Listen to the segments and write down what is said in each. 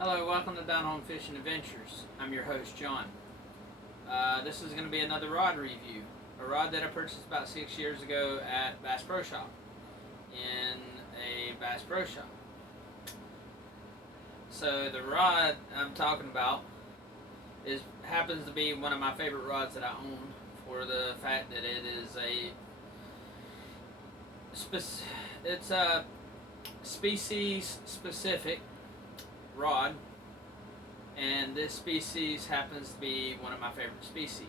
Hello, welcome to Down Home Fishing Adventures. I'm your host, John. This is going to be another rod review. A rod that I purchased about 6 years ago at Bass Pro Shop. In a Bass Pro Shop. So the rod I'm talking about happens to be one of my favorite rods that I own, for the fact that it is it's a species specific rod, and this species happens to be one of my favorite species.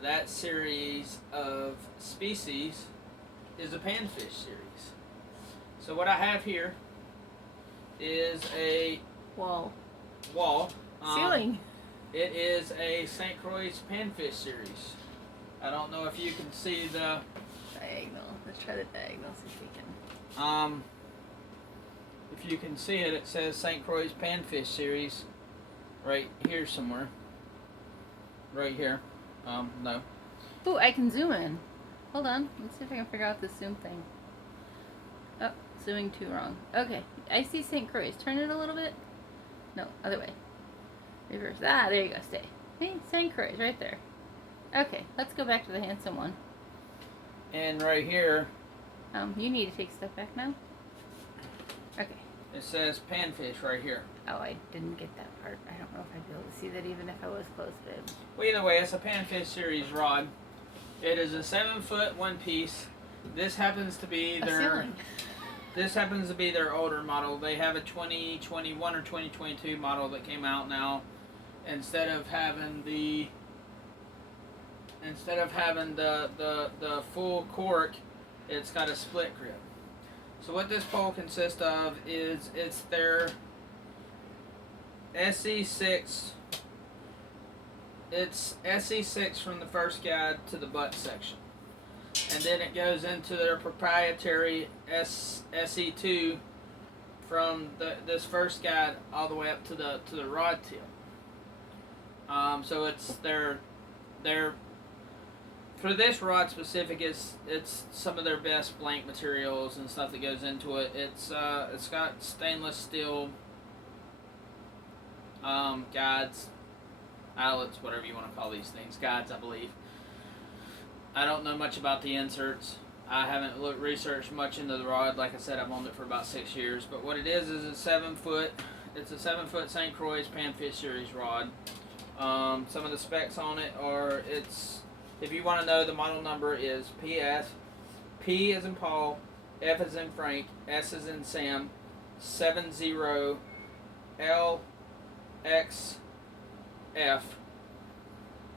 That series of species is a panfish series. So what I have here is a wall. Ceiling. It is a St. Croix Panfish Series. I don't know if you can see the diagonal. Let's try the diagonal, see if we can. If you can see it, it says St. Croix Panfish Series right here somewhere. Right here. No. Ooh, I can zoom in. Hold on. Let's see if I can figure out the zoom thing. Oh, zooming too wrong. Okay, I see St. Croix. Turn it a little bit. No, other way. Reverse. Ah, there you go. Stay. Hey, St. Croix, right there. Okay, let's go back to the handsome one. And right here, you need to take a step back now. Okay. It says panfish right here. Oh, I didn't get that part. I don't know if I'd be able to see that even if I was close to it. Well, either way, it's a Panfish Series rod. It is a 7-foot one piece. This happens to be their older model. They have a 2021 or 2022 model that came out now. Instead of having the full cork, it's got a split grip. So what this pole consists of is it's their SE6. It's SE6 from the first guide to the butt section, and then it goes into their proprietary SE2 from this first guide all the way up to the rod tip. So it's their for this rod specific, it's some of their best blank materials and stuff that goes into it. It's got stainless steel guides, eyelets, whatever you want to call these things, guides, I believe. I don't know much about the inserts. I haven't researched much into the rod. Like I said, I've owned it for about 6 years. But what it is it's 7 foot. It's a 7-foot St. Croix Panfish Series rod. Some of the specs on it are, if you want to know, the model number is PS, P as in Paul, F as in Frank, S as in Sam, 70 LXF.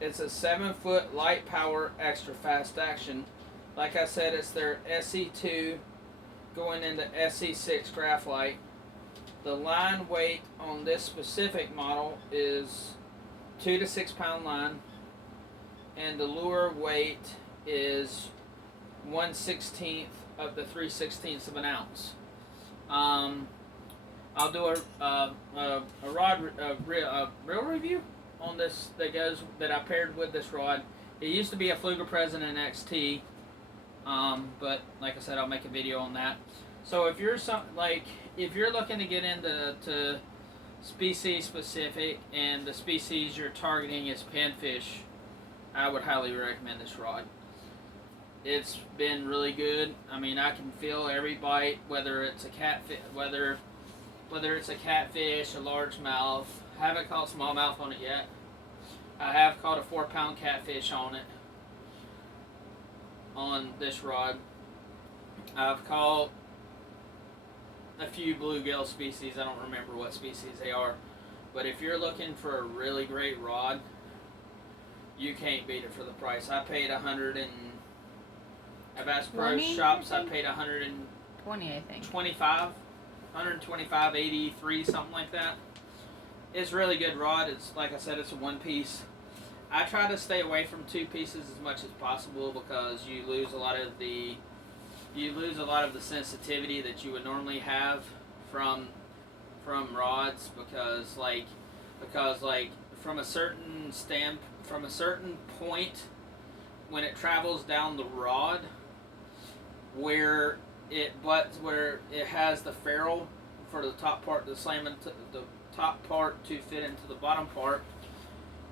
It's a 7-foot light power extra fast action. Like I said, it's their SE2 going into SE6 graphite. The line weight on this specific model is 2 to 6 pound line, and the lure weight is 1/16 of the 3/16 of an ounce. I'll do a reel review on this that I paired with this rod. It used to be a Fluger President XT, but like I said, I'll make a video on that. So if you're looking to get into species specific, and the species you're targeting is panfish, I would highly recommend this rod. It's been really good. I mean, I can feel every bite, whether it's a catfish, whether it's a catfish, a largemouth. I haven't caught smallmouth on it yet. I have caught a 4-pound catfish on it, on this rod. I've caught a few bluegill species. I don't remember what species they are. But if you're looking for a really great rod, you can't beat it for the price. I paid at Bass Pro Shops, I paid 120, I think. 125, 83, something like that. It's a really good rod. It's, like I said, it's a one piece. I try to stay away from 2 pieces as much as possible, because you lose a lot of the sensitivity that you would normally have from rods, because from a certain point, when it travels down the rod, where it has the ferrule for the top part to slam into the top part to fit into the bottom part,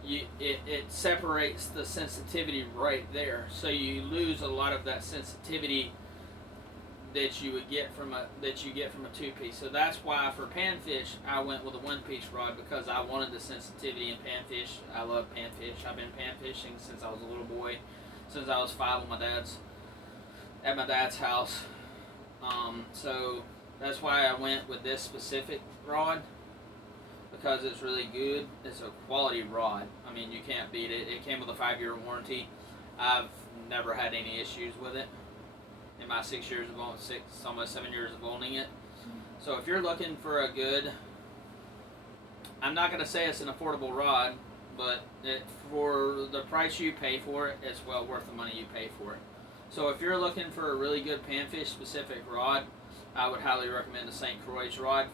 it separates the sensitivity right there. So you lose a lot of that sensitivity that you get from a 2-piece. So that's why for panfish I went with a 1-piece rod, because I wanted the sensitivity in panfish. I love panfish. I've been panfishing since I was a little boy, since I was 5 at my dad's house. So that's why I went with this specific rod, because it's really good. It's a quality rod. I mean, you can't beat it. It came with a 5-year warranty. I've never had any issues with it in my 6 years of almost 7 years of owning it. So if you're looking for a good, I'm not going to say it's an affordable rod, but for the price you pay for it, it's well worth the money you pay for it. So if you're looking for a really good panfish specific rod, I would highly recommend the St. Croix rod.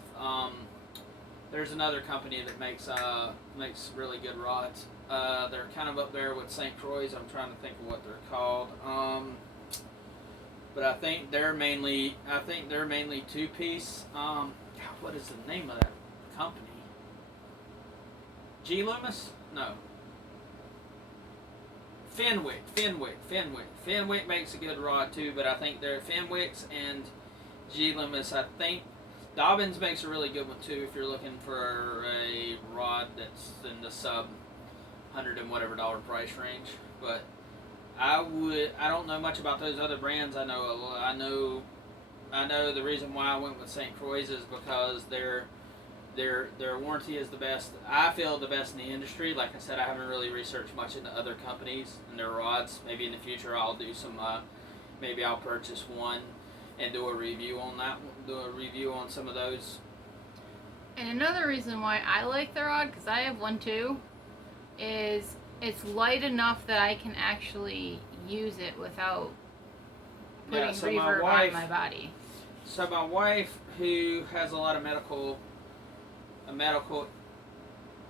There's another company that makes really good rods. They're kind of up there with St. Croix. I'm trying to think of what they're called. But I think they're mainly 2-piece. God, what is the name of that company? G Loomis? No. Fenwick. Fenwick makes a good rod too, but I think they're Fenwick's and G Loomis. I think Dobbins makes a really good one too if you're looking for a rod that's in the sub $100 and whatever price range. But I don't know much about those other brands. I know the reason why I went with St. Croix is because their warranty is the best. I feel the best in the industry. Like I said, I haven't really researched much into other companies and their rods. Maybe in the future I'll do some. Maybe I'll purchase one and do a review on that. Do a review on some of those. And another reason why I like the rod, because I have one too, is it's light enough that I can actually use it without putting reverb on my body. So my wife, who has a lot of medical,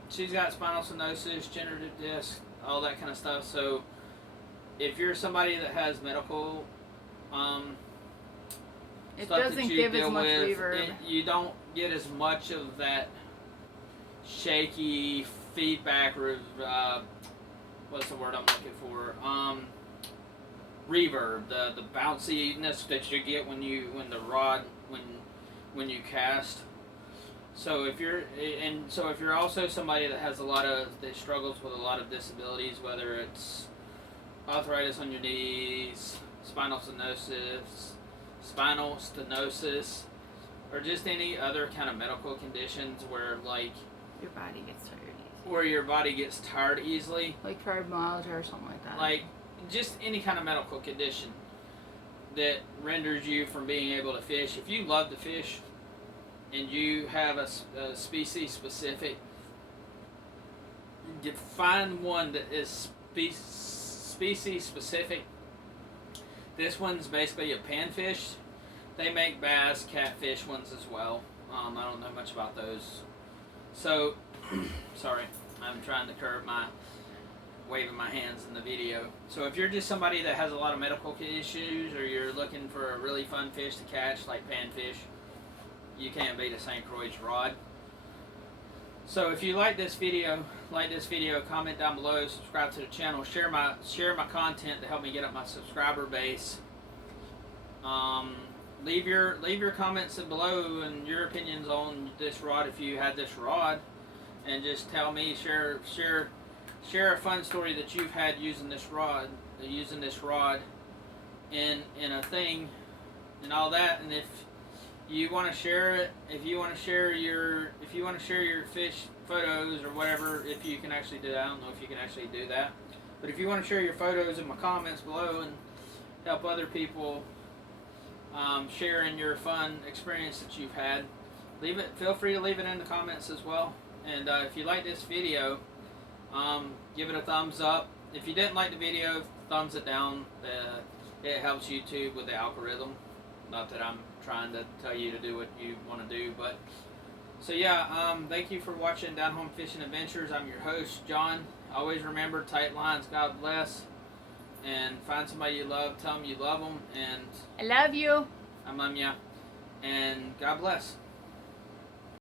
she's got spinal stenosis, generative disc, all that kind of stuff. So if you're somebody that has medical it stuff doesn't that you give deal as much with, reverb. you don't get as much of that shaky feedback. What's the word I'm looking for? Reverb, the bounciness that you get when you cast. So if you're also somebody that struggles with a lot of disabilities, whether it's arthritis on your knees, spinal stenosis, or just any other kind of medical conditions where your body gets tired easily. Where your body gets tired easily. Like fibromyalgia or something like that. Like just any kind of medical condition that renders you from being able to fish. If you love to fish and you have a species specific, you find one that is species specific. This one's basically a panfish. They make bass, catfish ones as well. I don't know much about those. So, sorry, I'm trying to curb my waving my hands in the video. So if you're just somebody that has a lot of medical issues, or you're looking for a really fun fish to catch like panfish, you can't beat a St. Croix rod. So if you like this video, comment down below, subscribe to the channel, share my content to help me get up my subscriber base. Leave your comments below and your opinions on this rod if you had this rod, and just tell me, share a fun story that you've had using this rod in a thing and all that. And if you want to share it, if you want to share your fish photos or whatever, if you can actually do that, I don't know if you can actually do that, but if you want to share your photos in my comments below and help other people sharing your fun experience that you've had, feel free to leave it in the comments as well. And if you like this video, give it a thumbs up. If you didn't like the video, thumbs it down. It helps YouTube with the algorithm. Not that I'm trying to tell you to do what you want to do, but so yeah, thank you for watching Down Home Fishing Adventures. I'm your host, John. Always remember, tight lines, God bless, and find somebody you love, tell them you love them, and I love you. I love ya, and God bless.